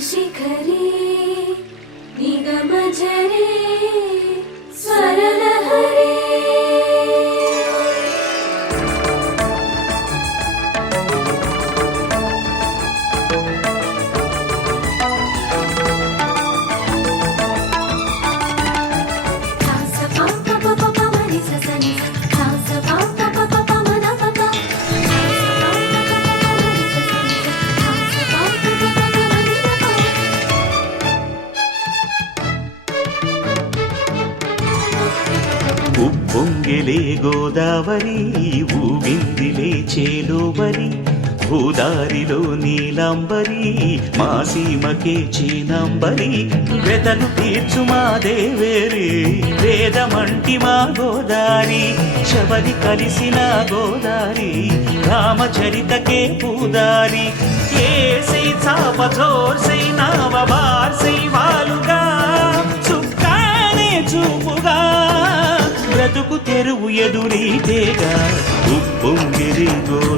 शिखरे निगमझरे स्वरलहरे ఉప్పొంగిలే గోదావరి ఊగిందిలే చేలోబరి భూదారిలో నీలాంబరి మా సీమకే చీనాంబరి వెతలు తీర్చు మా దేవేరి వేదమంటి మా గోదారి శబరి కలిసిన గోదారి రామచరితకే పూదారి ఏసై చాప జోర్సై నావ బార్సై వాలుగా చుక్కానే చూపుగా బ్రతుకు తెరువు ఎదురీతేగా ఉప్పొంగిరి గోదావరి